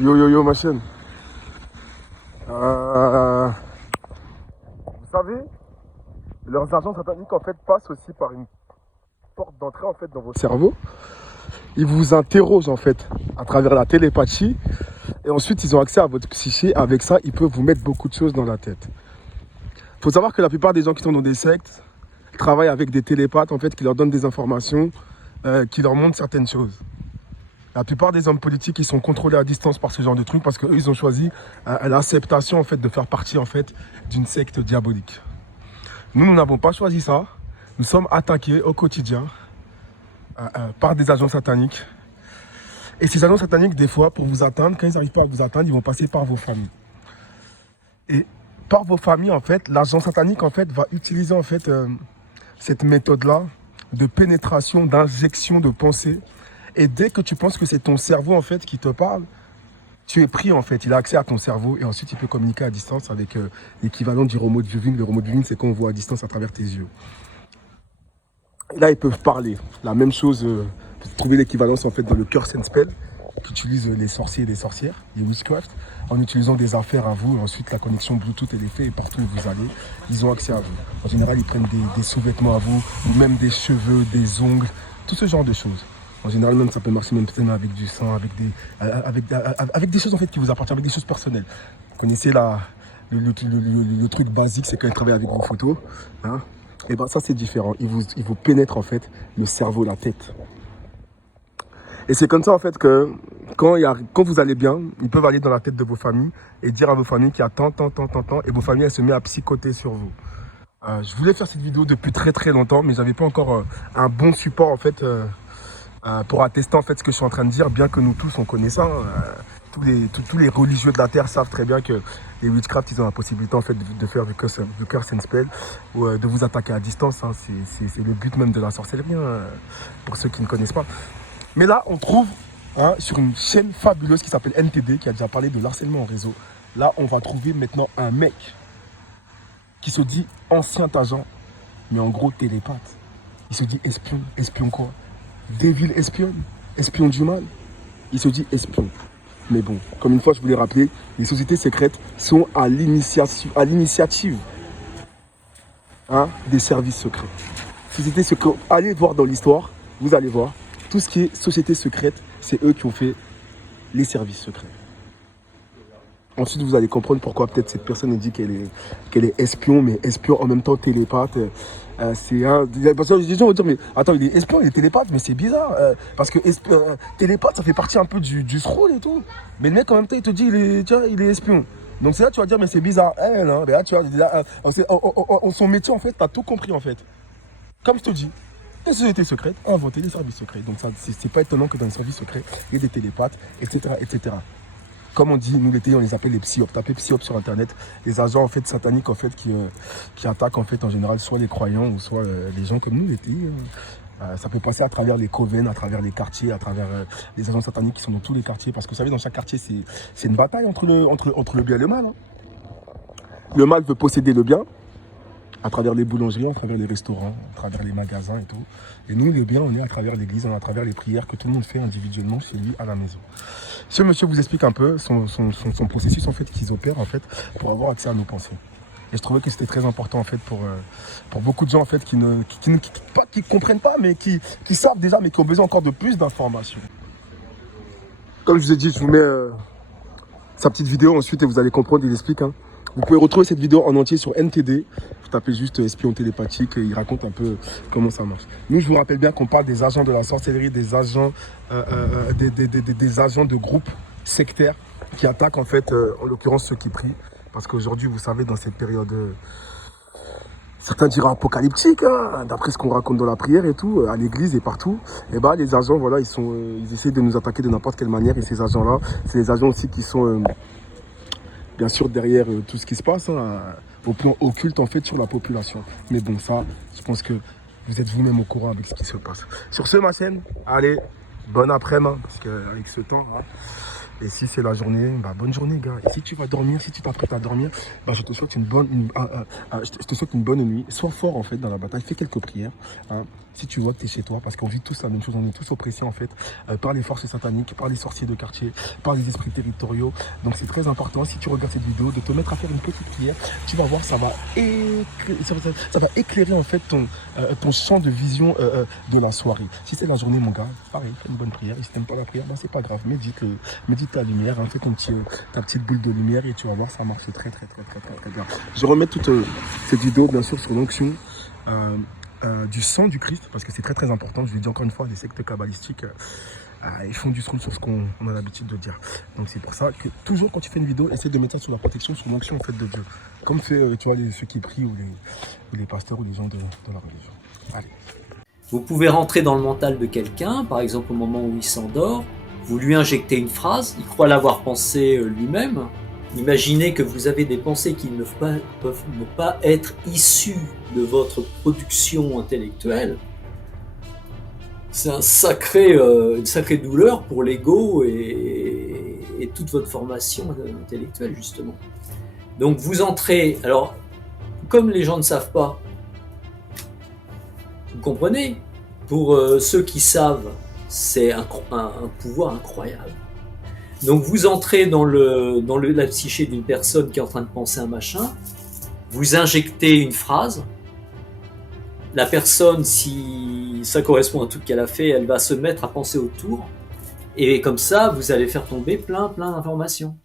Yo yo yo ma chaîne. Vous savez, leurs agents sataniques en fait passent aussi par une porte d'entrée en fait dans votre cerveau. Ils vous interrogent en fait à travers la télépathie et ensuite ils ont accès à votre psyché. Avec ça, ils peuvent vous mettre beaucoup de choses dans la tête. Il faut savoir que la plupart des gens qui sont dans des sectes travaillent avec des télépathes en fait qui leur donnent des informations, qui leur montrent certaines choses. La plupart des hommes politiques, ils sont contrôlés à distance par ce genre de trucs parce qu'eux, ils ont choisi l'acceptation en fait de faire partie en fait d'une secte diabolique. Nous, nous n'avons pas choisi ça. Nous sommes attaqués au quotidien par des agents sataniques. Et ces agents sataniques, des fois, pour vous atteindre, quand ils n'arrivent pas à vous atteindre, ils vont passer par vos familles. Et par vos familles, en fait, l'agent satanique, en fait, va utiliser en fait cette méthode-là de pénétration, d'injection de pensée. Et dès que tu penses que c'est ton cerveau en fait qui te parle, tu es pris en fait. Il a accès à ton cerveau et ensuite il peut communiquer à distance avec l'équivalent du remote viewing. Le remote viewing, c'est quand on voit à distance à travers tes yeux. Et là, ils peuvent parler. La même chose, trouver l'équivalence en fait dans le curse and spell qu'utilisent les sorciers et les sorcières, les witchcraft, en utilisant des affaires à vous. Et ensuite, la connexion Bluetooth elle est faite et partout où vous allez, ils ont accès à vous. En général, ils prennent des sous-vêtements à vous, ou même des cheveux, des ongles, tout ce genre de choses. En général, même, ça peut marcher même peut-être avec du sang, avec des choses en fait qui vous appartiennent, avec des choses personnelles. Vous connaissez le truc basique, c'est quand ils travaillent avec vos photos. Hein, et ben ça, c'est différent. Ils vous pénètrent en fait le cerveau, la tête. Et c'est comme ça en fait que quand vous allez bien, ils peuvent aller dans la tête de vos familles et dire à vos familles qu'il y a tant, et vos familles, elles se mettent à psychoter sur vous. Je voulais faire cette vidéo depuis très très longtemps, mais j'avais pas encore un bon support en fait pour attester en fait ce que je suis en train de dire, bien que nous tous on connaît ça. Tous les religieux de la terre savent très bien que les witchcraft, ils ont la possibilité en fait de faire du curse and spell ou de vous attaquer à distance. Hein. C'est le but même de la sorcellerie, hein, pour ceux qui ne connaissent pas. Mais là, on trouve sur une chaîne fabuleuse qui s'appelle NTD, qui a déjà parlé de l'harcèlement en réseau. Là, on va trouver maintenant un mec qui se dit ancien agent, mais en gros télépathe. Il se dit espion. Espion quoi? Devil espion, espion du mal. Il se dit espion. Mais bon, comme une fois je vous l'ai rappelé, les sociétés secrètes sont à l'initiative des services secrets. Sociétés secrètes, allez voir dans l'histoire, vous allez voir, tout ce qui est société secrète, c'est eux qui ont fait les services secrets. Ensuite, vous allez comprendre pourquoi peut-être cette personne dit qu'elle est espion, mais espion en même temps télépathe. Parce que les gens vont dire, mais attends, il est espion, il est télépathe, mais c'est bizarre. Parce que télépathe, ça fait partie un peu du scroll et tout. Mais le mec, en même temps, il te dit, il est espion. Donc c'est là que tu vas dire, mais c'est bizarre. Non, mais là, tu vois, son métier, en fait, t'as tout compris, en fait. Comme je te dis, les sociétés secrètes ont inventé les services secrets. Donc c'est pas étonnant que dans les services secrets, il y ait des télépathes, etc., etc. Comme on dit, nous l'été, on les appelle les psyopes. Tapez psyopes sur internet, les agents en fait sataniques en fait qui attaquent en fait en général soit les croyants ou soit les gens comme nous l'été. Ça peut passer à travers les coven, à travers les quartiers, à travers les agents sataniques qui sont dans tous les quartiers. Parce que vous savez, dans chaque quartier, c'est une bataille entre le bien et le mal. Hein. Le mal veut posséder le bien, à travers les boulangeries, à travers les restaurants, à travers les magasins et tout. Et nous, le bien, on est à travers l'église, on est à travers les prières que tout le monde fait individuellement chez lui à la maison. Ce monsieur vous explique un peu son processus en fait qu'ils opèrent en fait pour avoir accès à nos pensées. Et je trouvais que c'était très important en fait pour beaucoup de gens en fait qui ne comprennent pas, mais qui savent déjà, mais qui ont besoin encore de plus d'informations. Comme je vous ai dit, je vous mets sa petite vidéo ensuite et vous allez comprendre, il explique. Hein. Vous pouvez retrouver cette vidéo en entier sur NTD. Vous tapez juste espion télépathique et il raconte un peu comment ça marche. Nous, je vous rappelle bien qu'on parle des agents de la sorcellerie, des agents, des agents de groupes sectaires qui attaquent en fait, en l'occurrence ceux qui prient. Parce qu'aujourd'hui, vous savez, dans cette période, certains diront apocalyptique, hein, d'après ce qu'on raconte dans la prière et tout, à l'église et partout, et bah les agents, voilà, ils essaient de nous attaquer de n'importe quelle manière. Et ces agents-là, c'est les agents aussi qui sont... bien sûr derrière tout ce qui se passe, au plan occulte en fait sur la population. Mais bon, ça, je pense que vous êtes vous-même au courant avec ce qui se passe. Sur ce, ma chaîne, allez, bonne après-midi, parce qu'avec ce temps, Et si c'est la journée, bah, bonne journée, gars. Et si tu vas dormir, si tu t'apprêtes à dormir, bah, je te souhaite je te souhaite une bonne nuit. Sois fort, en fait, dans la bataille. Fais quelques prières. Hein. Si tu vois que tu es chez toi, parce qu'on vit tous la même chose, on est tous oppressés, en fait, par les forces sataniques, par les sorciers de quartier, par les esprits territoriaux. Donc, c'est très important, si tu regardes cette vidéo, de te mettre à faire une petite prière. Tu vas voir, ça va éclairer, en fait, ton champ de vision de la soirée. Si c'est la journée, mon gars, pareil, fais une bonne prière. Et si tu n'aimes pas la prière, bah, c'est pas grave. Médite ta lumière, hein, fais ta petite boule de lumière et tu vas voir, ça marche très bien. Je remets toute cette vidéo, bien sûr, sur l'onction du sang du Christ, parce que c'est très important. Je le dis encore une fois, les sectes kabbalistiques, ils font du trou sur ce qu'on a l'habitude de dire. Donc c'est pour ça que toujours quand tu fais une vidéo, essaie de mettre ça sur la protection, sur l'onction en fait de Dieu. Comme fait, tu vois, ceux qui prient ou les pasteurs ou les gens de la religion. Allez. Vous pouvez rentrer dans le mental de quelqu'un, par exemple au moment où il s'endort, vous lui injectez une phrase, il croit l'avoir pensée lui-même. Imaginez que vous avez des pensées qui peuvent ne pas être issues de votre production intellectuelle. C'est une sacrée douleur pour l'ego et toute votre formation intellectuelle, justement. Donc vous entrez, alors comme les gens ne savent pas, vous comprenez, pour ceux qui savent, c'est un pouvoir incroyable. Donc vous entrez dans la psyché d'une personne qui est en train de penser un machin, vous injectez une phrase, la personne, si ça correspond à tout ce qu'elle a fait, elle va se mettre à penser autour, et comme ça, vous allez faire tomber plein d'informations.